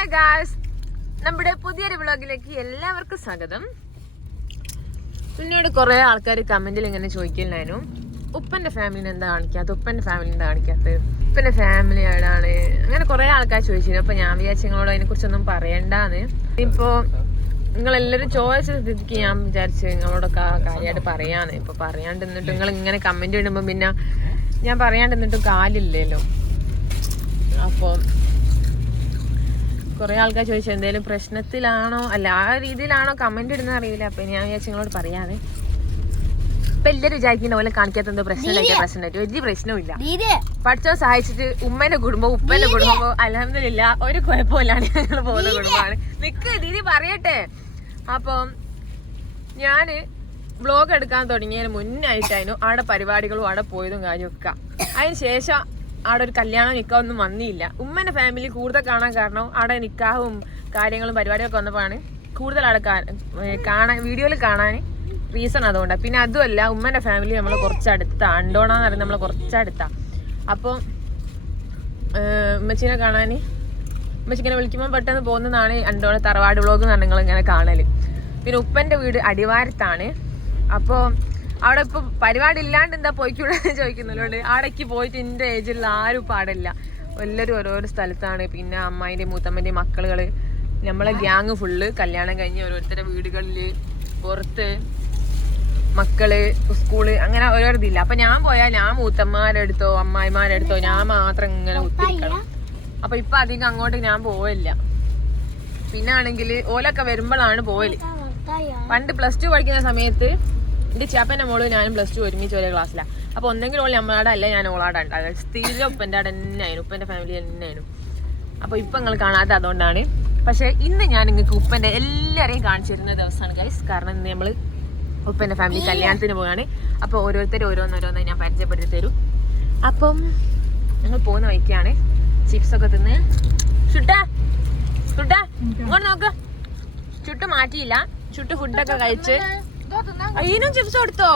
Hi guys, നമ്മുടെ പുതിയൊരു വ്ളോഗിലേക്ക് എല്ലാവർക്കും സ്വാഗതം. പിന്നീട് കുറെ ആൾക്കാർ കമന്റിൽ ഇങ്ങനെ ചോദിക്കലായിരുന്നു, ഉപ്പന്റെ ഫാമിലിന് എന്താ കാണിക്കാത്ത, ഉപ്പന്റെ ഫാമിലി എന്താ കാണിക്കാത്തത്, ഉപ്പന്റെ ഫാമിലി എവിടാണ്, അങ്ങനെ കുറെ ആൾക്കാർ ചോദിച്ചിരുന്നു. അപ്പൊ ഞാൻ വിചാരിച്ചു നിങ്ങളോട് അതിനെ കുറിച്ചൊന്നും പറയണ്ടാന്ന്. ഇപ്പോ നിങ്ങളെല്ലാവരും ചോദിച്ച സ്ഥിതിക്ക് ഞാൻ വിചാരിച്ചു നിങ്ങളോടൊക്കെ കാര്യമായിട്ട് പറയാന്ന്. ഇപ്പൊ പറയാണ്ട് നിന്നിട്ട് നിങ്ങൾ ഇങ്ങനെ കമന്റ് ഇടുമ്പോ പിന്നെ ഞാൻ പറയാണ്ട് നിന്നിട്ടും കാലില്ലല്ലോ. അപ്പോൾ കുറെ ആൾക്കാർ ചോദിച്ചു എന്തെങ്കിലും പ്രശ്നത്തിലാണോ, അല്ല ആ രീതിയിലാണോ കമന്റ് ഇടുന്നത് അറിയില്ല. അപ്പൊ ഞാൻ വിചാരിച്ചു നിങ്ങളോട് പറയാതെ. ഇപ്പൊ എല്ലാവരും വിചാരിക്കുന്ന പോലെ കാണിക്കാത്ത എന്തോ പ്രശ്നമായിട്ട് വലിയ പ്രശ്നമില്ല. പഠിച്ചോ സഹായിച്ചിട്ട് ഉമ്മേന്റെ കുടുംബം ഉപ്പന്റെ കുടുംബം അൽഹംദുലില്ലാ ഒരു കുഴപ്പമില്ലാണ് ഞങ്ങൾ പോകുന്ന കുടുംബമാണ്. നിക്ക് ദീദി പറയട്ടെ. അപ്പം ഞാന് വ്ളോഗ് എടുക്കാൻ തുടങ്ങിയതിന് മുന്നായിട്ടായിരുന്നു അവിടെ പരിപാടികളും അവിടെ പോയതും കാര്യമൊക്കെ. അതിന് ശേഷം അവിടെ ഒരു കല്യാണം നിക്കാഹൊന്നും വന്നില്ല. ഉമ്മന്റെ ഫാമിലി കൂടുതൽ കാണാൻ കാരണം അവിടെ നിക്കാഹും കാര്യങ്ങളും പരിപാടിയൊക്കെ വന്നപ്പോഴാണ് കൂടുതൽ അവിടെ കാണാൻ വീഡിയോയിൽ കാണാൻ റീസൺ അതുകൊണ്ടാണ്. പിന്നെ അതുമല്ല ഉമ്മന്റെ ഫാമിലി നമ്മൾ കുറച്ചടുത്താ, അണ്ടോണാന്ന് പറയുന്നത് നമ്മൾ കുറച്ചടുത്താ. അപ്പോൾ ഉമ്മച്ചീനെ കാണാൻ ഉമ്മച്ചിങ്ങനെ വിളിക്കുമ്പോൾ പെട്ടെന്ന് പോകുന്നതാണ് അണ്ടോണ തറവാട് വ്ളോഗ് എന്നാണ് നിങ്ങളിങ്ങനെ കാണല്. പിന്നെ ഉപ്പന്റെ വീട് അടിവാരത്താണ്. അപ്പോൾ അവിടെ ഇപ്പൊ പരിപാടി ഇല്ലാണ്ട് എന്താ പോയിക്കൂടെ ചോദിക്കുന്നുണ്ട്. അവിടേക്ക് പോയിട്ട് എൻ്റെ ഏജിലുള്ള ആരും പാടില്ല, എല്ലാവരും ഓരോരോ സ്ഥലത്താണ്. പിന്നെ അമ്മായിൻ്റെയും മൂത്തമ്മൻ്റെയും മക്കള് നമ്മളെ ഗ്യാങ് ഫുള്ള് കല്യാണം കഴിഞ്ഞ് ഓരോരുത്തരുടെ വീടുകളില് പുറത്ത് മക്കള് സ്കൂള് അങ്ങനെ ഓരോരുതില്ല. അപ്പൊ ഞാൻ പോയാൽ ഞാൻ മൂത്തമ്മമാരെടുത്തോ അമ്മായിമാരെടുത്തോ ഞാൻ മാത്രം ഇങ്ങനെ കുത്തിരിക്കണം. അപ്പൊ ഇപ്പൊ അധികം അങ്ങോട്ട് ഞാൻ പോവില്ല. പിന്നെ ആണെങ്കിൽ ഓലൊക്കെ വരുമ്പോഴാണ് പോവല്. പണ്ട് +2 പഠിക്കുന്ന സമയത്ത് എന്റെ ചേപ്പന്റെ മോള് ഞാനും +2 ഒരുമിച്ച് ഒരേ ക്ലാസ്സിലാണ്. അപ്പൊ ഒന്നെങ്കിലും ഓൾ നമ്മളാടെ അല്ല ഞാൻ ഓളാടെ ഉണ്ടാകും. സ്ഥിരം ഉപ്പന്റെ അവിടെ തന്നെയായിരുന്നു, ഉപ്പന്റെ ഫാമിലി തന്നെയായിരുന്നു. അപ്പൊ ഇപ്പൊ നിങ്ങൾ കാണാത്ത അതുകൊണ്ടാണ്. പക്ഷെ ഇന്ന് ഞാൻ നിങ്ങൾക്ക് ഉപ്പന്റെ എല്ലാരെയും കാണിച്ചു തരുന്ന ദിവസമാണ് ഗൈസ്. കാരണം ഇന്ന് നമ്മള് ഉപ്പന്റെ ഫാമിലി കല്യാണത്തിന് പോവാണ്. അപ്പൊ ഓരോരുത്തരും ഓരോന്നോരോന്ന് ഞാൻ പരിചയപ്പെടുത്തി തരും. അപ്പം ഞങ്ങൾ പോകുന്ന വഴിക്കാണ്. ചിപ്സ് ഒക്കെ തിന്ന് ചുട്ടാ ഇങ്ങോട്ട് നോക്ക്. ചുട്ട് മാറ്റിയില്ല, ചുട്ട് ഫുഡൊക്കെ കഴിച്ച് അതിനും ചിപ്സ് കൊടുത്തോ.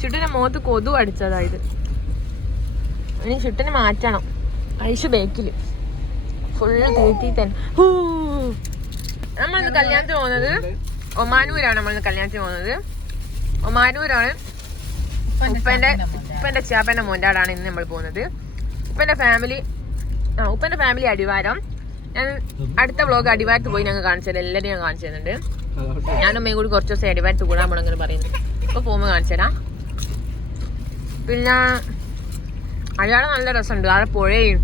ചുട്ടിന്റെ മുഖത്ത് കൊതു അടിച്ചതാ ഇത്. ഇനി ചുട്ടിന് മാറ്റണം. ഐഷ് ബേക്കില് ഫുള്ള് തീറ്റി തന്നെ. നമ്മളിന്ന് കല്യാണത്തിന് പോകുന്നത് ഒമാനൂരാണ്. നമ്മളിന്ന് കല്യാണത്തിന് പോകുന്നത് ഒമാനൂരാണ്. ഉപ്പന്റെ ചാപ്പന്റെ മോൻ്റാടാണ് ഇന്ന് നമ്മൾ പോകുന്നത്. ഉപ്പന്റെ ഫാമിലി അടിവാരം. ഞാൻ അടുത്ത വ്ളോഗ് അടിവാരത്ത് പോയി ഞങ്ങൾ കാണിച്ചത് എല്ലാവരും ഞാൻ കാണിച്ചു തരുന്നുണ്ട്. ഞാനും അമ്മയും കൂടി കുറച്ച് ദിവസം അടിവാരത്ത് കൂടാൻ പോകണമെന്ന് പറയുന്നത്. ഇപ്പൊ പോകുമ്പോൾ കാണിച്ചു തരാം. പിന്നെ അയാളെ നല്ല രസമുണ്ട്. അവിടെ പുഴയും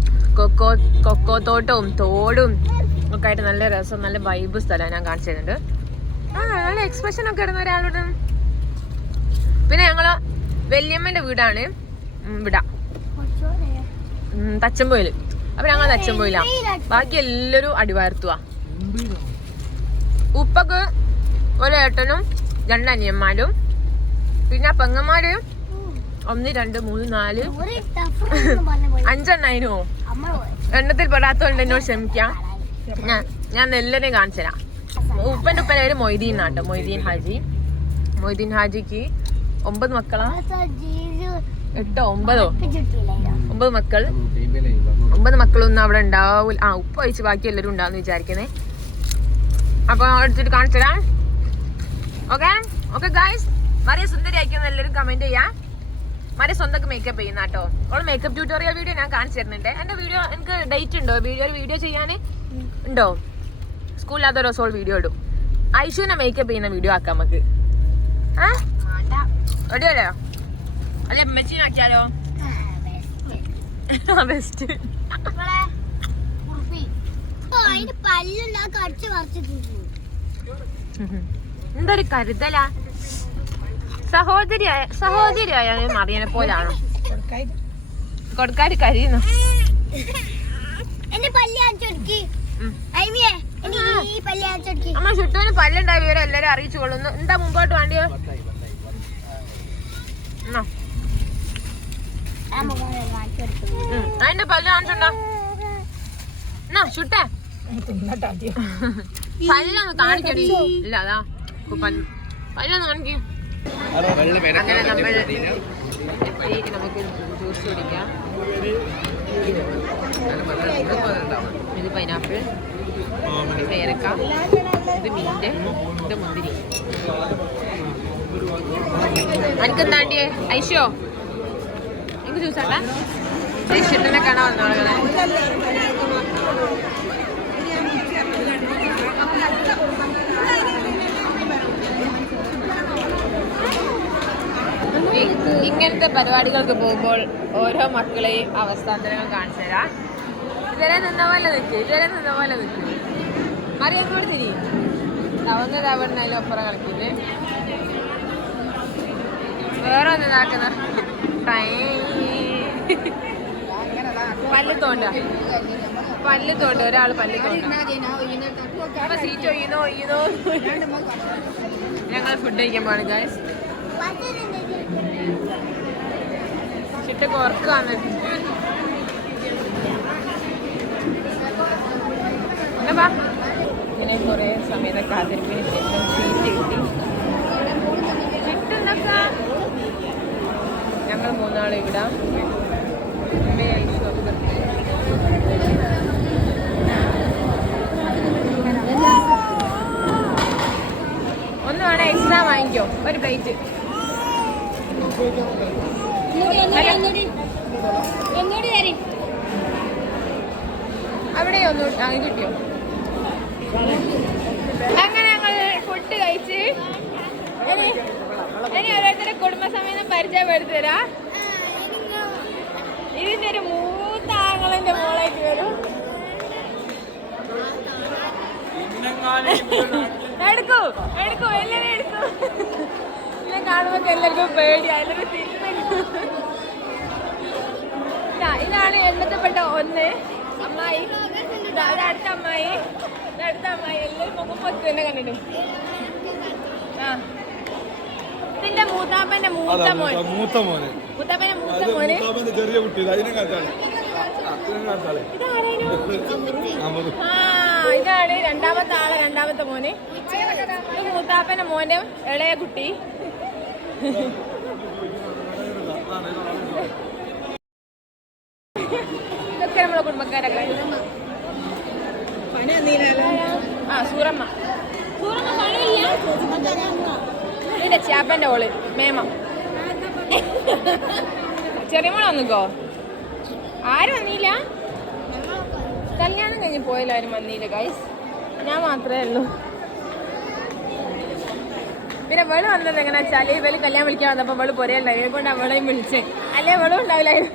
കൊക്കോത്തോട്ടവും തോടും ഒക്കെ ആയിട്ട് നല്ല രസം, നല്ല വൈബ് സ്ഥലമാണ്. ഞാൻ കാണിച്ചു തരുന്നുണ്ട്. നല്ല എക്സ്പ്രഷൻ ഒക്കെ ഇടുന്ന ഒരാളോട്. പിന്നെ ഞങ്ങള് വല്യമ്മന്റെ വീടാണ് ഇവിടെ തച്ചമ്പോയില്. അപ്പൊ ഞങ്ങൾ തച്ചമ്പോയിലാ, ബാക്കി എല്ലാരും അടിവാരത്തുവാ. ഉപ്പക്ക് ഒരു ഏട്ടനും 2 അനിയന്മാരും, പിന്നെ പെങ്ങന്മാര് 1 2 3 4 5 എണ്ണായിനോ. എണ്ണത്തിൽ പെടാത്തോണ്ട് എന്നോട് ക്ഷമിക്കാം. ഞാൻ എല്ലാരെയും കാണിച്ചു തരാം. ഉപ്പന്റെ പേര് മൊയ്തീൻ നാട്ടോ, മൊയ്തീൻ ഹാജിക്ക് 9 മക്കളാ, 8 9 മക്കൾ. 9 മക്കളൊന്നും അവിടെ ഉണ്ടാവൂല. ഉപ്പ ഒഴിച്ച് ബാക്കി എല്ലാവരും ഉണ്ടാവും വിചാരിക്കുന്നേ. അപ്പൊ എടുത്തിട്ട് കാണിച്ചു തരാം. Okay guys. മറിയ സുന്ദരി അയക്കുന്ന എല്ലാവരും കമന്റ് ചെയ്യാം. മറിയ സ്വന്തം മേക്കപ്പ് ചെയ്യുന്ന കേട്ടോ. അവള് മേക്കപ്പ് ട്യൂട്ടോറിയൽ വീഡിയോ ഞാൻ കാണിച്ചു തരുന്നുണ്ട്. എന്റെ വീഡിയോ എനിക്ക് ഡേറ്റ് ഉണ്ടോ, വീഡിയോ ചെയ്യാൻ ഉണ്ടോ? സ്കൂളിലാത്ത ഒരു ദിവസം വീഡിയോ ഇടും. ഐഷുവിനെ മേക്കപ്പ് ചെയ്യുന്ന വീഡിയോ ആക്കാം നമുക്ക്. എവിടെയല്ലോ അല്ലെ മെച്ചീനാക്കിയാലോ? ബെസ്റ്റ്. എന്തൊരു കരുതലാ. സഹോദരിയായ മറിയനെ പോലാണോ കൊടുക്കാര് കരിയുന്നു. അമ്മ ചുട്ടൂന് പല്ലുണ്ടായി വിവരം എല്ലാരും അറിയിച്ചു കൊള്ളുന്നു. എന്താ മുമ്പോട്ട് വേണ്ടിയോ? അതിന്റെ പല്ല് കാണിച്ചുണ്ടോ? ചുട്ടേ പല്ലൊന്ന് കാണിക്കടി. ഇല്ല അതാ പല്ലൊന്ന് കാണിക്കും. അങ്ങനെ നമ്മൾ നമുക്ക് ജ്യൂസ് കുടിക്കാം. ഇത് പൈനാപ്പിൾ, പേരക്ക, ഇത് മിന്റ്, ഇത് മുന്തിരി. എനിക്കെന്താണ്ടിയേ ഐശോ എനിക്ക് ജ്യൂസാട്ടാ ഷിട്ടിനെ കാണാൻ വന്നോളെ. ഇങ്ങനത്തെ പരിപാടികൾക്ക് പോകുമ്പോൾ ഓരോ മക്കളെയും അവസ്ഥാന്തരങ്ങൾ കാണിച്ചു തരാം. ഇതുവരെ നിന്ന പോലെ നിൽക്കും. മറിയം കൂടി തിരി ഒന്ന് തവണയിലും ഒപ്പറം കളിക്കില്ലേ. വേറെ ഒന്ന് ഇതാക്കുന്ന പല്ല് തോണ്ട ഒരാൾ പല്ല് തോണ്ട. സീറ്റ് ഒയ്യുന്നോ ഞങ്ങൾ ഫുഡ് കഴിക്കാൻ പോവാണ് ഗൈസ്. ചിട്ട് കുറക്ക് വന്നിട്ട് ഇങ്ങനെ കുറേ സമയത്ത് കാത്തിരിപ്പിന് ശേഷം സീറ്റ് കിട്ടി. ഞങ്ങൾ മൂന്നാളും ഇവിടെ ഒന്ന് വേണേ എക്സ്ട്രാ വാങ്ങിക്കോ ഒരു പ്ലേറ്റ്. അവിടെ ഒന്ന് കിട്ടിയോ? അങ്ങനെ ഞങ്ങൾ ഫുഡ് കഴിച്ച് ഇനി ഓരോരുത്തരെ കുടുംബസമേതം പരിചയപ്പെടുത്തി തരാം. ഇതിന്റെ ഒരു മൂത്ത ആങ്ങളിന്റെ മോളായിട്ട് വരും. എടുക്കൂ എല്ലാവരും എടുക്കൂ. ഇതിനെ കാണുമ്പോ എല്ലാവർക്കും പേടിയാ. എല്ലാവരും തിരിച്ചു. ഇതാണ് എണ്ണത്തപ്പെട്ട ഒന്ന് അമ്മായി. അടുത്ത അമ്മായി എല്ലാവരും മുഖം പൊത്ത് തന്നെ കണ്ടിട്ടും. ഇതിന്റെ മൂത്താപ്പന്റെ മൂത്ത മോന് ചെറിയ കുട്ടി. ഇതാണ് രണ്ടാമത്തെ മോന്. ഇത് മൂത്താപ്പന്റെ മോന്റെ ഇളയ കുട്ടി. ഇതൊക്കെ നമ്മളെ കുടുംബക്കാരൊക്കെ. സൂറമ്മ പണിയില്ല. ഇതിന്റെ ചാപ്പന്റെ ഓള് മേമ. ചെറിയ മോളെ വന്നിക്കോ. ആരും വന്നില്ല. കല്യാണം കഴിഞ്ഞ് പോയാലും ആരും വന്നില്ല ഗൈസ്. ഞാൻ മാത്രമേ ഉള്ളൂ. പിന്നെ വെള് വന്നത് എങ്ങനെ വെച്ചാൽ ഇവള് കല്യാണം വിളിക്കാൻ വന്നപ്പോൾ വെള് പൊരയുണ്ടായി. ഇവരെ കൊണ്ട് അവളെയും വിളിച്ച്. അല്ലേ വെളും ഉണ്ടാവില്ലായിരുന്നു.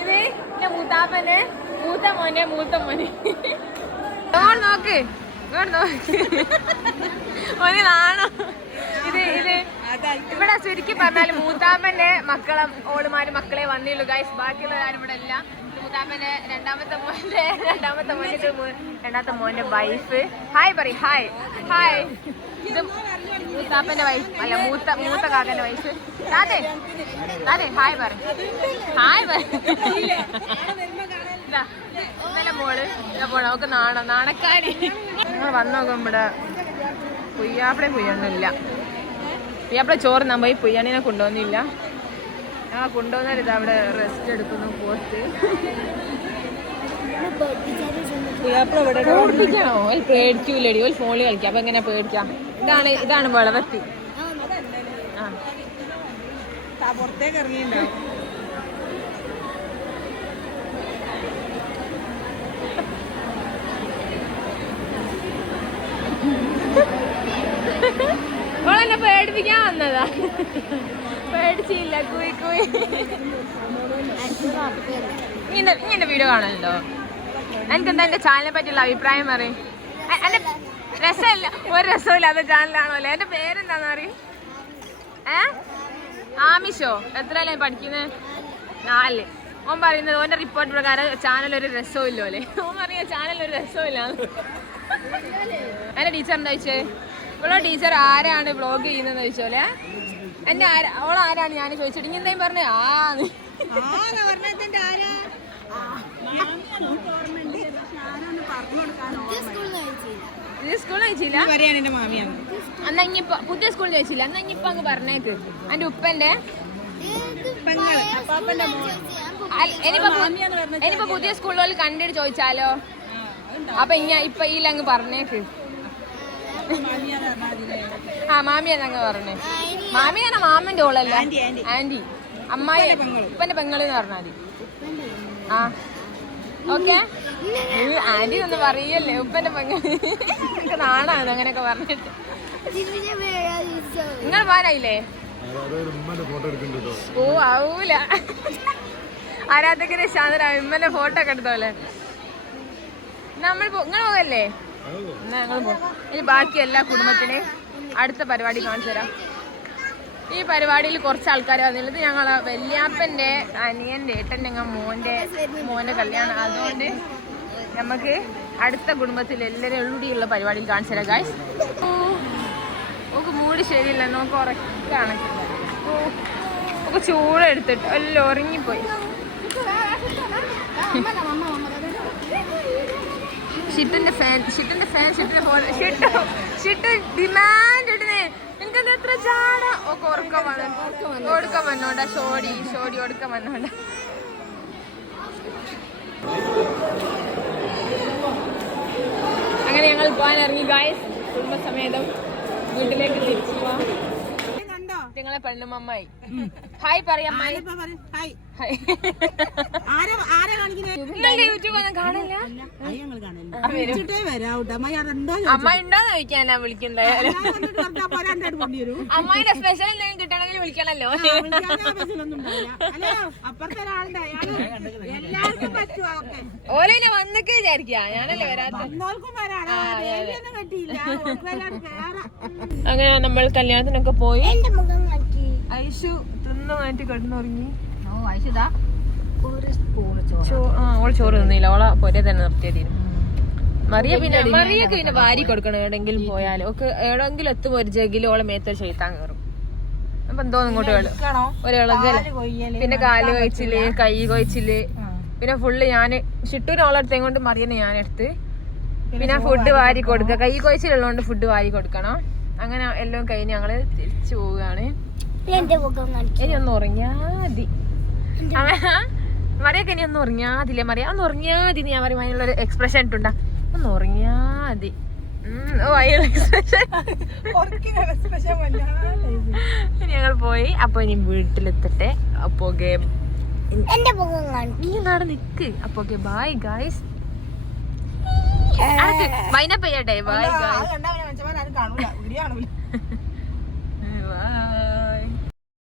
ഇത് എന്റെ മൂത്താപ്പന്റെ മൂത്ത മോനെ നോക്ക് ഒരു നാണോ. ഇത് ഇവിടെ ചുരുക്കി പറഞ്ഞാൽ മൂത്താപ്പന്റെ മക്കളെ വന്നില്ലു ഗൈസ്. ബാക്കിയുള്ള ആരും ഇവിടെ ഇല്ല. മൂത്താപ്പന്റെ രണ്ടാമത്തെ മോന്റെ വൈഫ്. ഹായ് പറ. ഹായ്. ഇത് മൂത്താപ്പന്റെ വൈഫ് അല്ല മൂത്ത കാക്കന്റെ വൈഫ്. അതെ ഹായ് പറ. ഇന്നലെ മോള് നമുക്ക് നാണക്കാരി. ഞങ്ങൾ വന്നു നോക്കുമ്പോ ഇവിടെ പുയ്യൊന്നുമില്ല. പുയ്യാപ്പിള ചോറ് നാൻ പോയി. പുയ്യാണിനെ കൊണ്ടുവന്നില്ല. ഞങ്ങൾ കൊണ്ടുവന്നാൽ ഇത് അവിടെ റെസ്റ്റ് എടുക്കുന്നു. പോസ്റ്റ് പേടിപ്പിക്കണോ? പേടിക്കൂലടി. ഒരു ഫോണിൽ കളിക്കാം. അപ്പൊ എങ്ങനെ പേടിക്കാം? ഇതാണ് വിളവത്തി. പുറത്തേക്ക് ഇറങ്ങിയിട്ടുണ്ടാവും. ഓളെന്നെ പേടിപ്പിക്കാൻ വന്നതാ. പേടിച്ചില്ല. ഇങ്ങനെ വീഡിയോ കാണലുണ്ടോ? എനിക്കെന്താ എന്റെ ചാനലിനെ പറ്റിയുള്ള അഭിപ്രായം പറയും. എന്റെ രസമില്ല, ഒരു രസമില്ലാത്ത ചാനലാണോ അല്ലേ? എന്റെ പേരെന്താന്ന് പറയും? ആമിഷോ. എത്രയല്ലേ പഠിക്കുന്നത്? 4. ഓൻ പറയുന്നത് ഓന്റെ റിപ്പോർട്ട് പ്രകാരം ചാനൽ ഒരു രസവും ഇല്ലോല്ലേ. ഓൻ പറയാ ചാനൽ ഒരു രസമില്ല. എന്റെ ടീച്ചർ എന്താ ചോദിച്ചേ? ഇവളോ ടീച്ചർ ആരാണ് വ്ളോഗ് ചെയ്യുന്നതെന്ന് ചോദിച്ചോലെ. എന്റെ ഓളാരാണ് ഞാൻ ചോദിച്ചിട്ട് ഇനി എന്തായും പറഞ്ഞു. സ്കൂളിൽ ചോദിച്ചില്ല. അന്നാ ഇനിയിപ്പോ പുതിയ സ്കൂളിൽ ചോദിച്ചില്ല. അന്നാ ഇനിയിപ്പോ അങ്ങ് പറഞ്ഞേക്ക്. എന്റെ ഉപ്പന്റെ ഇനിയിപ്പോ പുതിയ സ്കൂളുകളിൽ കണ്ടിട്ട് ചോദിച്ചാലോ? അപ്പൊ ഇപ്പൊ ഈ അങ്ങ് പറഞ്ഞേക്ക്. ആ മാമിയാന്നങ്ങ് പറഞ്ഞേ. മാമിയാണോ മാമന്റെ ഓളല്ല? ആന്റി. അമ്മായി ഉപ്പന്റെ പെങ്ങളെന്ന് പറഞ്ഞാൽ മതി. ആ ഓക്കെ. ആന്റി ഒന്ന് പറയല്ലേ ഉപ്പന്റെ പെങ്ങള്. എനിക്ക് നാണാണ് അങ്ങനെയൊക്കെ പറഞ്ഞിട്ട്. നിങ്ങൾ പോരായില്ലേ? ഓ ആവൂല. ആരാധകരെ ശാന്തര ഉമ്മന്റെ ഫോട്ടോ ഒക്കെ എടുത്തോലെ. നമ്മൾ നിങ്ങൾ പോകല്ലേ? എന്നാ ഞങ്ങൾ പോകും. ഇനി ബാക്കി എല്ലാ കുടുംബത്തിനെയും അടുത്ത പരിപാടി കാണിച്ചു തരാം. ഈ പരിപാടിയിൽ കുറച്ച് ആൾക്കാർ വന്നിട്ടുള്ളത് ഞങ്ങളെ വല്യാപ്പൻ്റെ അനിയൻ്റെ ഏട്ടൻ്റെ മോൻ്റെ കല്യാണം. അതുകൊണ്ട് നമുക്ക് അടുത്ത കുടുംബത്തിൽ എല്ലാവരും കൂടിയുള്ള പരിപാടിയിൽ കാണിച്ചു തരാം ഗായ്സ്. നമുക്ക് മൂട് ശരിയില്ല, നമുക്ക് ഉറക്കാണ്. നമുക്ക് ചൂടെടുത്തിട്ട് എല്ലാം ഉറങ്ങിപ്പോയി. ഷിട്ടിന്റെ ഡിമാൻഡ് ഇടുന്നേ. എനിക്കെന്താ എത്ര ചാട കൊടുക്കാൻ വന്നോണ്ട ഷോടി കൊടുക്കാൻ വന്നോണ്ട. അങ്ങനെ ഞങ്ങൾ പോകാൻ ഇറങ്ങി ഗായ്സ്. കുടുംബസമേതം വീട്ടിലേക്ക് തിരിച്ചു പോവാം. നിങ്ങളെ പെണ്ണുമ്മമായി ഹായ് പറയാം. യൂട്യൂബ് ഒന്നും കാണില്ല. അമ്മ ഉണ്ടോന്ന് ചോദിക്കാൻ ഞാൻ വിളിക്കണ്ടേ. അമ്മായിന്റെ സ്പെഷ്യൽ എന്തെങ്കിലും കിട്ടണമെങ്കിൽ വിളിക്കണല്ലോ. ഓരോ വന്നൊക്കെ വിചാരിക്കാ, ഞാനല്ലേ വരാത്ത. അങ്ങനെ നമ്മൾ കല്യാണത്തിനൊക്കെ പോയി. ഐഷു തിന്നു മാറ്റി കിടന്നുറങ്ങി. ഓള് ചോറ് തിന്നില്ല, ഓളെ പൊരെ തന്നെ നിർത്തിയതിന്. മറിയൊക്കെ പിന്നെ വാരി കൊടുക്കണം. എവിടെങ്കിലും പോയാലും ഒക്കെ എവിടെങ്കിലും എത്തുമ്പോ ഒരു ജഗില് ഓളെ മേത്തൊരു ചെയ്ത്താൻ കയറും. അപ്പൊ എന്തോന്ന് ഇങ്ങോട്ട് ഒരു ഇളകല്, പിന്നെ കാല് കൊഴിച്ചില്, കൈ കൊഴിച്ചില്, പിന്നെ ഫുള്ള് ഞാന് ഷിട്ടൂര് ഓളെടുത്തേ കൊണ്ട് മറിയനെ ഞാനെടുത്ത് പിന്നെ ഫുഡ് വാരി കൊടുക്കുക. കൈ കൊഴിച്ചിലുള്ളതുകൊണ്ട് ഫുഡ് വാരി കൊടുക്കണം. അങ്ങനെ എല്ലാം കഴിഞ്ഞ് ഞങ്ങള് തിരിച്ചു പോവുകയാണ്. ഇനി ഒന്ന് ഉറങ്ങിയാ മതി. മറിയൊക്കെ ഇനി ഒന്ന് ഉറങ്ങിയാ മതില്ലേ? മറിയ ഒന്ന് ഉറങ്ങിയാ മതി. ഞാൻ പറയും അതിനുള്ളൊരു എക്സ്പ്രഷൻ ഇട്ടുണ്ടാ, ഒന്ന് ഉറങ്ങിയാ മതി. ഞങ്ങൾ പോയി. അപ്പൊ ഇനി വീട്ടിലെത്തട്ടെ. അപ്പൊ നാടെ നിക്ക്. അപ്പൊ ബൈ ഗായ്സ്. വൈനപ്പ് ചെയ്യട്ടെ. Bye guys.